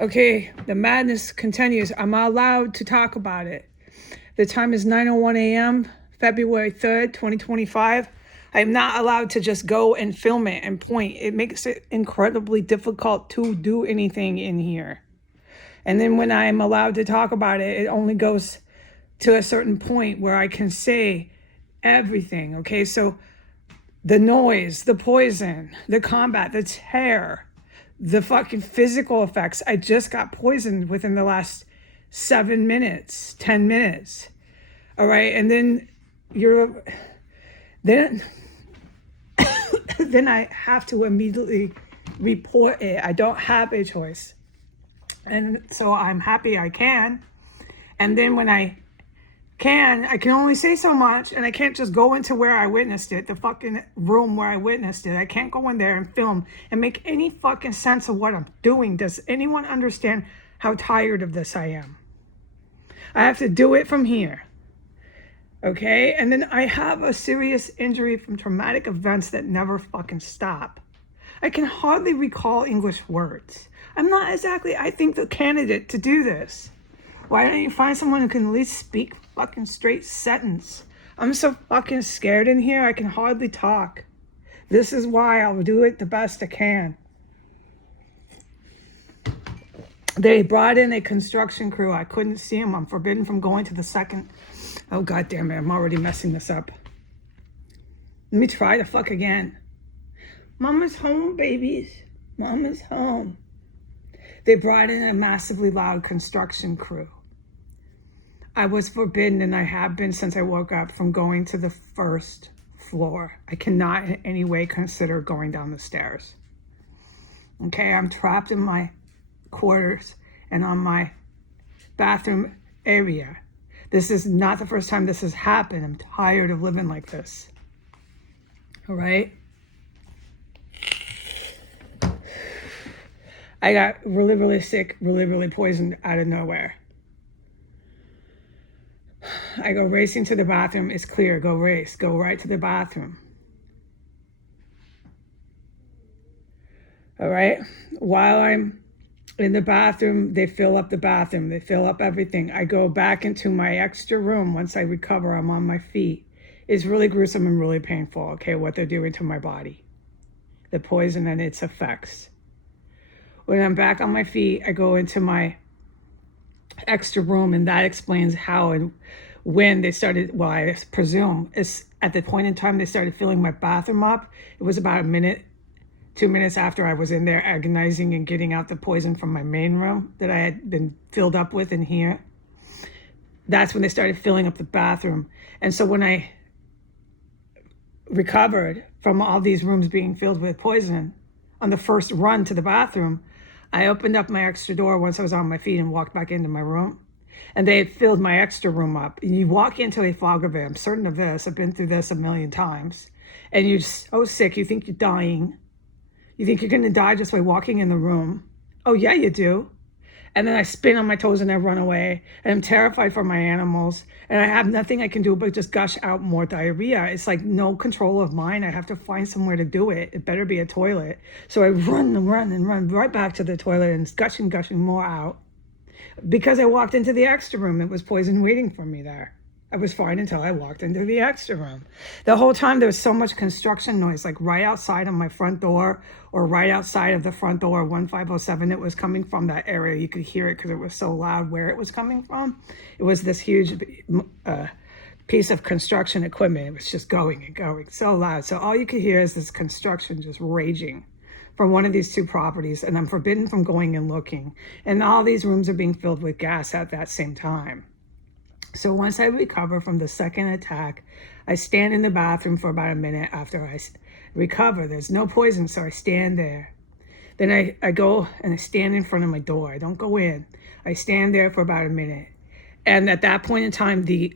Okay, the madness continues. I'm allowed to talk about it. The time is 9:01 a.m., February 3rd, 2025. I am not allowed to just go and film it and point. It makes it incredibly difficult to do anything in here. And then when I'm allowed to talk about it, it only goes to a certain point where I can say everything. Okay, so the noise, the poison, the combat, the terror, the fucking physical effects. I just got poisoned within the last 7 minutes, 10 minutes. All right. And then then then I have to immediately report it. I don't have a choice. And so I'm happy I can. And then when I can only say so much, and I can't just go into where I witnessed it, the fucking room where I witnessed it. I can't go in there and film and make any fucking sense of what I'm doing. Does anyone understand how tired of this I am? I have to do it from here. Okay? And then I have a serious injury from traumatic events that never fucking stop. I can hardly recall English words. I'm not exactly, I think, the candidate to do this. Why don't you find someone who can at least speak fucking straight sentence? I'm so fucking scared in here, I can hardly talk. This is why I'll do it the best I can. They brought in a construction crew. I couldn't see them. I'm forbidden from going to the second. Oh, God damn it. I'm already messing this up. Let me try the fuck again. Mama's home, babies. Mama's home. They brought in a massively loud construction crew. I was forbidden, and I have been since I woke up, from going to the first floor. I cannot in any way consider going down the stairs. Okay, I'm trapped in my quarters and on my bathroom area. This is not the first time this has happened. I'm tired of living like this. All right? I got really, really sick, really, really poisoned out of nowhere. I go racing to the bathroom. It's clear. Go race. Go right to the bathroom. All right? While I'm in the bathroom, they fill up the bathroom. They fill up everything. I go back into my extra room. Once I recover, I'm on my feet. It's really gruesome and really painful, okay, what they're doing to my body. The poison and its effects. When I'm back on my feet, I go into my extra room, and that explains how and when they started, well, I presume it's at the point in time they started filling my bathroom up. It was about a minute, 2 minutes after I was in there agonizing and getting out the poison from my main room that I had been filled up with in here. That's when they started filling up the bathroom. And so when I recovered from all these rooms being filled with poison on the first run to the bathroom, I opened up my extra door once I was on my feet and walked back into my room. And they had filled my extra room up. And you walk into a fog of it. I'm certain of this. I've been through this a million times. And you're so sick, you think you're dying. You think you're going to die just by walking in the room. Oh, yeah, you do. And then I spin on my toes and I run away. And I'm terrified for my animals. And I have nothing I can do but just gush out more diarrhea. It's like no control of mine. I have to find somewhere to do it. It better be a toilet. So I run right back to the toilet and gushing more out. Because I walked into the extra room, it was poison waiting for me there. I was fine until I walked into the extra room. The whole time there was so much construction noise, like right outside of my front door or right outside of the front door, 1507. It was coming from that area. You could hear it because it was so loud where it was coming from. It was this huge piece of construction equipment. It was just going and going so loud. So all you could hear is this construction just raging from one of these two properties, and I'm forbidden from going and looking. And all these rooms are being filled with gas at that same time. So once I recover from the second attack, I stand in the bathroom for about a minute after I recover. There's no poison, so I stand there. Then I go and I stand in front of my door. I don't go in. I stand there for about a minute. And at that point in time, the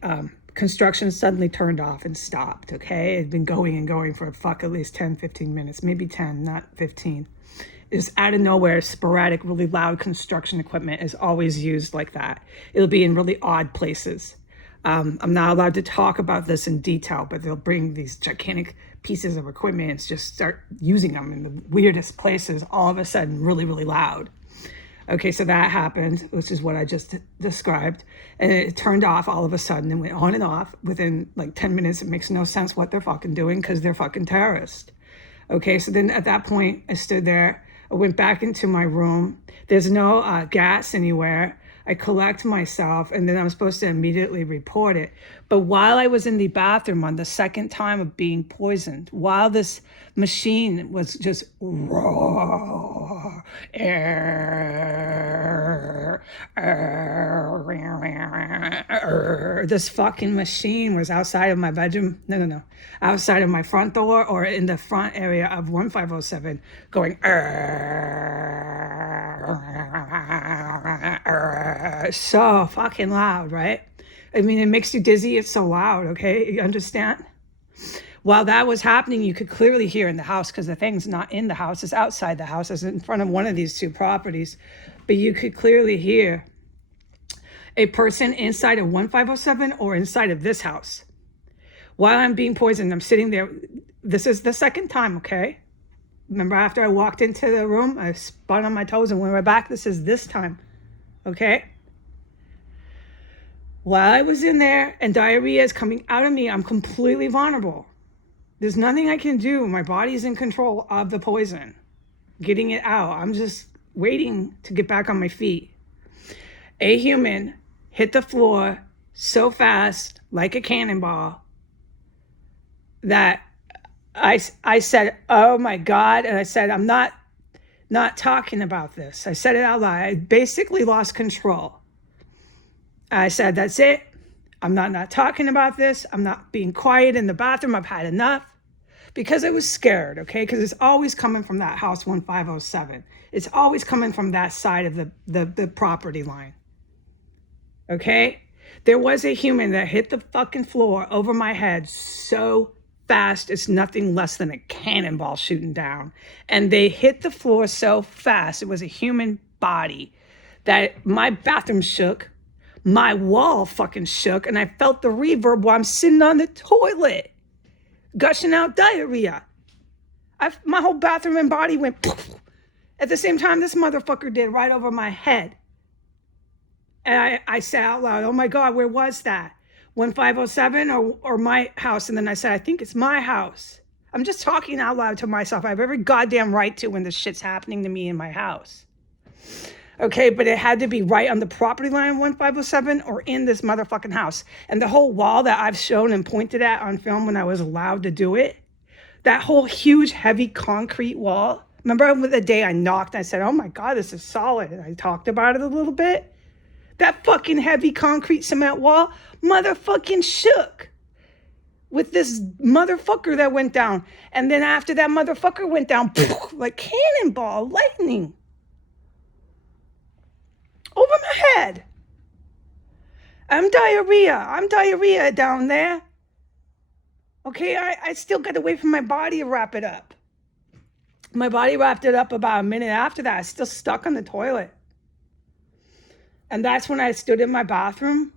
construction suddenly turned off and stopped, okay? It had been going and going for at least 10, 15 minutes, maybe 10, not 15. It's out of nowhere, sporadic, really loud construction equipment is always used like that. It'll be in really odd places. I'm not allowed to talk about this in detail, but they'll bring these gigantic pieces of equipment and just start using them in the weirdest places all of a sudden, really, really loud. Okay, so that happened, which is what I just described. And it turned off all of a sudden and went on and off within like 10 minutes. It makes no sense what they're fucking doing because they're fucking terrorists. Okay, so then at that point, I stood there. I went back into my room. There's no gas anywhere. I collect myself, and then I'm supposed to immediately report it. But while I was in the bathroom on the second time of being poisoned, while this machine was just raw, this fucking machine was outside of my bedroom. No, outside of my front door or in the front area of 1507 going so fucking loud, right? I mean, it makes you dizzy. It's so loud, okay? You understand? While that was happening, you could clearly hear in the house, because the thing's not in the house, it's outside the house, it's in front of one of these two properties. But you could clearly hear a person inside of 1507 or inside of this house. While I'm being poisoned, I'm sitting there. This is the second time, okay? Remember after I walked into the room, I spun on my toes and went right back. This is this time, okay? While I was in there and diarrhea is coming out of me, I'm completely vulnerable. There's nothing I can do. My body's in control of the poison, getting it out. I'm just waiting to get back on my feet. A human hit the floor so fast, like a cannonball, that I said, oh my God. And I said, I'm not talking about this. I said it out loud. I basically lost control. I said, that's it. I'm not talking about this. I'm not being quiet in the bathroom. I've had enough, because I was scared, okay? Because it's always coming from that house 1507. It's always coming from that side of the property line, okay? There was a human that hit the fucking floor over my head so fast, it's nothing less than a cannonball shooting down. And they hit the floor so fast, it was a human body, that my bathroom shook. My wall fucking shook, and I felt the reverb while I'm sitting on the toilet, gushing out diarrhea. My whole bathroom and body went poof. At the same time this motherfucker did, right over my head. And I said out loud, oh my God, where was that? 1507 or my house? And then I said, I think it's my house. I'm just talking out loud to myself. I have every goddamn right to when this shit's happening to me in my house. Okay, but it had to be right on the property line 1507 or in this motherfucking house. And the whole wall that I've shown and pointed at on film when I was allowed to do it, that whole huge, heavy concrete wall. Remember the day I knocked, I said, oh my God, this is solid. And I talked about it a little bit. That fucking heavy concrete cement wall motherfucking shook with this motherfucker that went down. And then after that motherfucker went down, like cannonball, lightning. Over my head. I'm diarrhea down there. Okay, I still got to wait for my body to wrap it up. My body wrapped it up about a minute after that. I was still stuck on the toilet. And that's when I stood in my bathroom.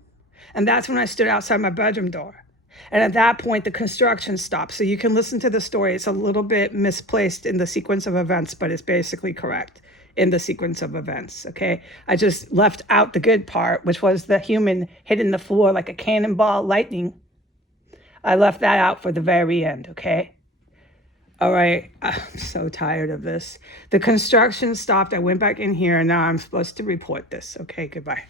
And that's when I stood outside my bedroom door. And at that point, the construction stopped. So you can listen to the story. It's a little bit misplaced in the sequence of events, but it's basically correct in the sequence of events, okay? I just left out the good part, which was the human hitting the floor like a cannonball lightning. I left that out for the very end, okay? All right, I'm so tired of this. The construction stopped. I went back in here, and now I'm supposed to report this. Okay, goodbye.